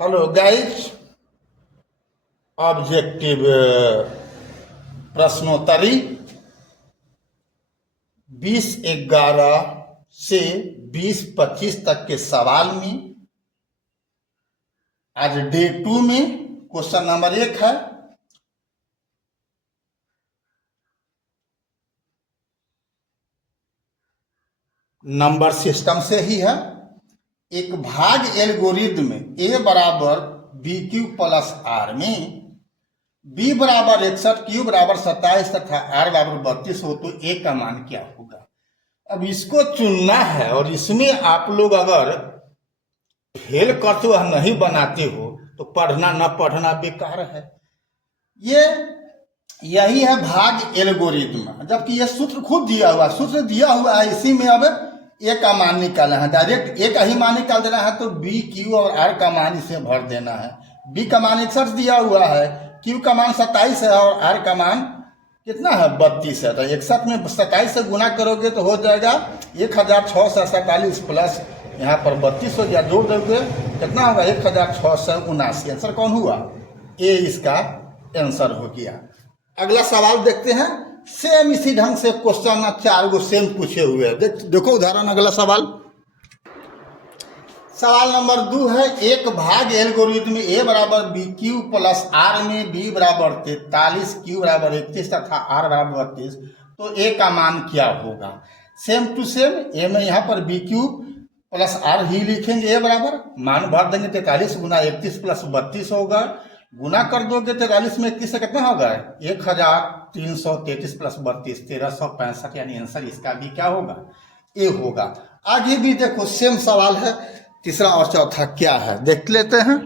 Hello guys, objective प्रश्नोत्तरी 20/11 से 20/25 तक के सवाल में आज डे 2 में क्वेश्चन नंबर 1 है। नंबर सिस्टम से ही है। एक भाग एल्गोरिथम ए बराबर बी क्यू प्लस आर में बी बराबर 61, क्यू बराबर 27 तथा आर बराबर 32 हो तो ए का मान क्या होगा। अब इसको चुनना है और इसमें आप लोग अगर फेल करते हुए नहीं बनाते हो तो पढ़ना न पढ़ना बेकार है। यही है भाग एल्गोरिथम, जबकि ये सूत्र खुद दिया हुआ है। इसी में अब ए का मान निकालना है, डायरेक्ट ए का ही मान निकाल देना है। तो बी क्यू और आर का मान इसे भर देना है। बी का मान 61 दिया हुआ है, क्यू का मान 27 है और आर का मान कितना है 32 है। तो 61 में 27 से गुना करोगे तो हो जाएगा 1647 प्लस यहाँ पर 32 हो गया, जोड़ दोगे कितना होगा 1679। आंसर कौन हुआ? ए इसका आंसर हो गया। अगला सवाल देखते हैं। सेम इसी ढंग से क्वेश्चन 4 गो सेम पूछे हुए हैं। देखो उदाहरण। अगला सवाल नंबर 2 है। एक भाग एल्गोरिथम ए बराबर बी क्यू प्लस आर में बी बराबर 43, क्यू बराबर 31 तथा आर बराबर 32 तो ए का मान क्या होगा। सेम टू सेम ए में यहाँ पर बी क्यू प्लस आर ही लिखेंगे। ए बराबर मान भर देंगे 43 गुना 31 प्लस 32 होगा। गुना कर दोगे 43 में 31 से कितना होगा 1333 प्लस 32 1365, यानी आंसर इसका भी क्या होगा ए होगा। आगे भी देखो सेम सवाल है। तीसरा और चौथा क्या है देख लेते हैं।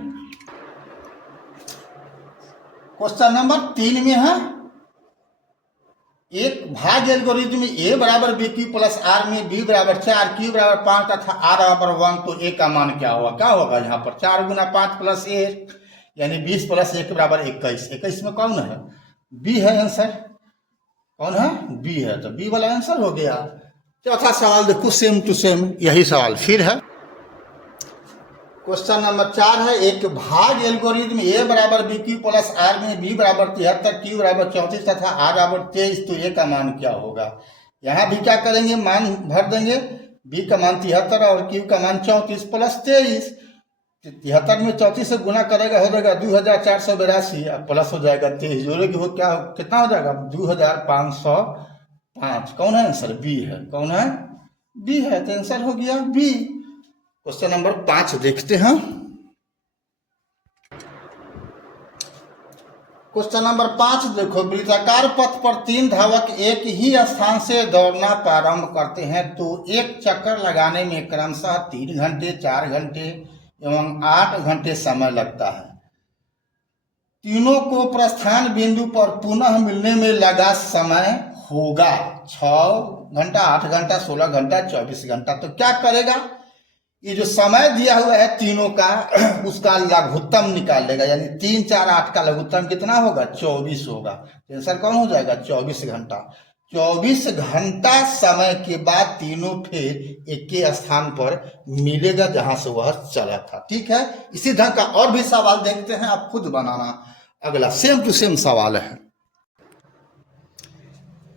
क्वेश्चन नंबर 3 में है। एक भाग एल्गोरिथम ए बराबर बी क्यू प्लस आर में बी बराबर 4, क्यू बराबर 5 तथा आर बराबर 1 तो ए का मान क्या होगा। क्या होगा यहाँ पर 4 गुना 5 प्लस 1 यानी 20 प्लस 1 बराबर 21। 21 में कौन है? बी है आंसर। कौन है? बी है, तो बी वाला आंसर हो गया। चौथा सवाल देखो सेम टू सेम यही सवाल फिर है। क्वेश्चन नंबर 4 है। एक भाग एल्गोरिथम ए बराबर बी क्यू प्लस आर में बी बराबर 73, क्यू बराबर 34 तथा आर बराबर 23 तो ए का मान क्या होगा। यहाँ भी क्या करेंगे, मान भर देंगे। बी का मान 73 और क्यू का मान 34 प्लस 23। 73 में 34 से गुना करेगा हो जाएगा 2482 प्लस हो जाएगा 23 जोड़ेगी हो क्या कितना हो जाएगा 2505। कौन है आंसर? बी है। कौन है? बी है, तो आंसर हो गया बी। क्वेश्चन नंबर 5 देखते हैं। क्वेश्चन नंबर 5 देखो। वृत्ताकार पथ पर 3 धावक एक ही स्थान से दौड़ना प्रारंभ करते हैं तो एक चक्कर लगाने में क्रमशः 3 घंटे, 4 घंटे एवं 8 घंटे समय लगता है। तीनों को प्रस्थान बिंदु पर पुनः मिलने में लगा समय होगा 6 घंटा, 8 घंटा, 16 घंटा, 24 घंटा। तो क्या करेगा, ये जो समय दिया हुआ है तीनों का उसका लघुत्तम निकाल लेगा। यानी 3, 4, 8 का लघुत्तम कितना होगा 24 होगा। आंसर कौन हो जाएगा 24 घंटा। 24 घंटा समय के बाद तीनों फिर एक के स्थान पर मिलेगा जहां से वह चला था। ठीक है, इसी ढंग का और भी सवाल देखते हैं, आप खुद बनाना। अगला सेम टू सेम सवाल है।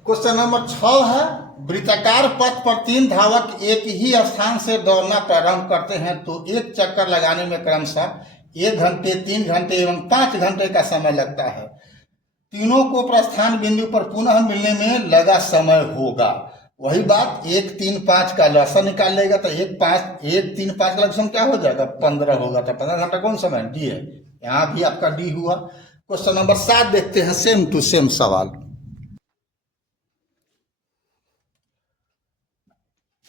क्वेश्चन नंबर 6 है। वृत्ताकार पथ पर 3 धावक एक ही स्थान से दौड़ना प्रारंभ करते हैं तो एक चक्कर लगाने में क्रमशः 1 घंटे, 3 घंटे एवं 5 घंटे का समय लगता है। तीनों को प्रस्थान बिंदु पर पुनः मिलने में लगा समय होगा। वही बात 1, 3, 5 का लसा निकाल लेगा तो 1, 3, 5 का लक्ष्य क्या हो जाएगा 15 होगा। तो 15 घंटा कौन समय डी है। यहाँ भी आपका डी हुआ। क्वेश्चन नंबर 7 देखते हैं। सेम टू सेम सवाल।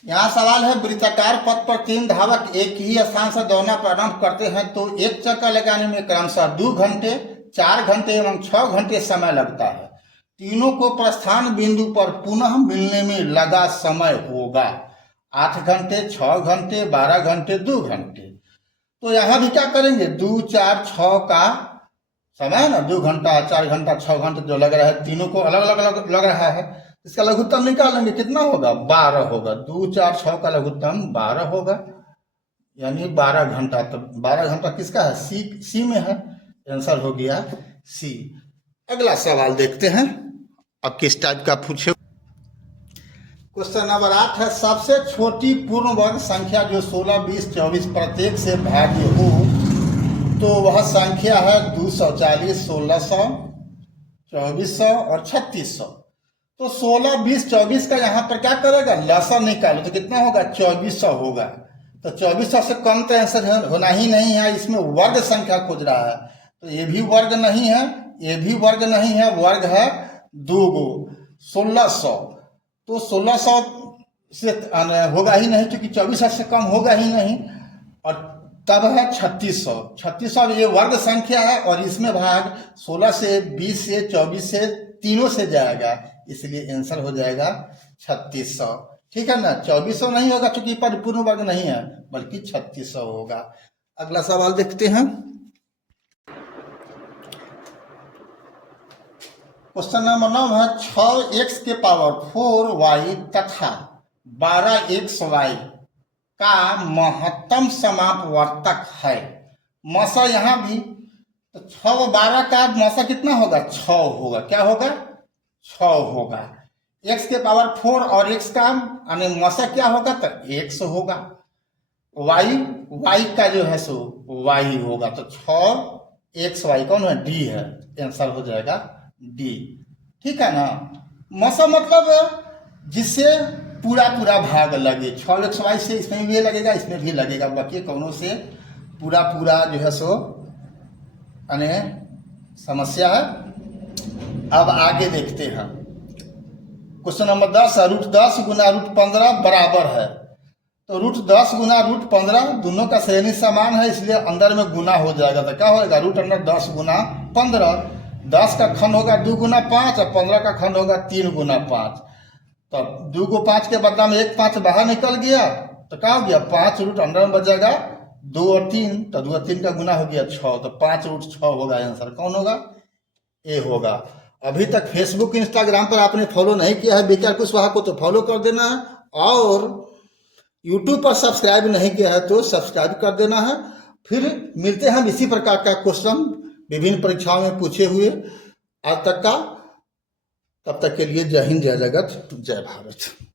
यहाँ सवाल है। वृत्ताकार पथ पर 3 धावक एक ही स्थान से दौड़ना प्रारंभ करते हैं तो एक चक्कर लगाने में क्रमशः 2 घंटे, 4 घंटे एवं 6 घंटे समय लगता है। तीनों को प्रस्थान बिंदु पर पुनः मिलने में लगा समय होगा 8 घंटे, 6 घंटे, 12 घंटे, 2 घंटे। तो यहाँ भी क्या करेंगे 2, 4, 6 का समय है ना, 2 घंटा, 4 घंटा, 6 घंटे जो लग रहा है तीनों को अलग अलग लग रहा है। इसका लघुत्तम निकालेंगे कितना होगा 12 होगा। 2, 4, 6 का लघुत्तम 12 होगा। यानी 12 घंटा। तो 12 घंटा किसका है? सी में है। आंसर हो गया सी। अगला सवाल देखते हैं अब किस टाइप का पूछे। क्वेश्चन नंबर 8 है, सबसे छोटी पूर्ण वर्ग संख्या जो 16, 20, 24 प्रत्येक से भाज्य हो तो वह संख्या है 240, 1600, 2400 और 3600। तो 16, 20, 24 का यहाँ पर क्या करेगा? लसा निकालो तो कितना होगा? 2400 होगा। तो 2400 से कम तो आंसर होना ही नहीं है। इसमें वर्ग संख्या खोज रहा है, तो ये भी वर्ग नहीं है, ये भी वर्ग नहीं है, वर्ग है 2 गो 1600। तो 1600 से होगा ही नहीं, क्योंकि 2400 से कम होगा ही नहीं। और तब है 3600। 3600 ये वर्ग संख्या है और इसमें भाग 16 से, 20 से, 24 से, तीनों से जाएगा, इसलिए आंसर हो जाएगा 3600। ठीक है ना? 2400 नहीं होगा क्योंकि परिपूर्ण वर्ग नहीं है, बल्कि 3600 होगा। अगला सवाल देखते हैं। क्वेश्चन नंबर 9 है, 6x के पावर 4y तथा 12xy का महत्तम समापवर्तक है। मसा यहाँ भी तो 6 और 12 का मसा कितना होगा? 6 होगा। क्या होगा? 6 होगा। x के पावर 4 और x का यानी मसा क्या होगा? तो x होगा। y का जो है सो y होगा। तो 6xy कौन है? d है। आंसर हो जाएगा डी। ठीक है ना? मसा मतलब जिससे पूरा पूरा भाग लगे। 6xy से इसमें भी लगेगा, इसमें भी लगेगा, बाकी कौनों से पूरा पूरा जो है सो यानी समस्या है। अब आगे देखते हैं। क्वेश्चन नंबर 10 है, √10 गुना √15 बराबर है। तो √10 गुना √15 दोनों का श्रेणी समान है, इसलिए अंदर में गुना हो जाएगा। तो क्या होगा? √10 गुना 15। 10 का खंड होगा 2 गुना 5 और 15 का खंड होगा 3 गुना 5। तो 2 को 5 के बदला में 1 5 बाहर निकल गया, तो क्या हो गया? 5 रूट अंदर में बच जाएगा 2 और 3, तो 2 और 3 का गुना हो गया 6। तो 5√6 होगा। आंसर कौन होगा? ए होगा। अभी तक फेसबुक इंस्टाग्राम पर आपने फॉलो नहीं किया है विचार कुशवाहा को, तो फॉलो कर देना है, और यूट्यूब पर सब्सक्राइब नहीं किया है तो सब्सक्राइब कर देना है। फिर मिलते हैं इसी प्रकार का क्वेश्चन विभिन्न परीक्षाओं में पूछे हुए आज तक का। तब तक के लिए जय हिंद, जय जगत, जय भारत।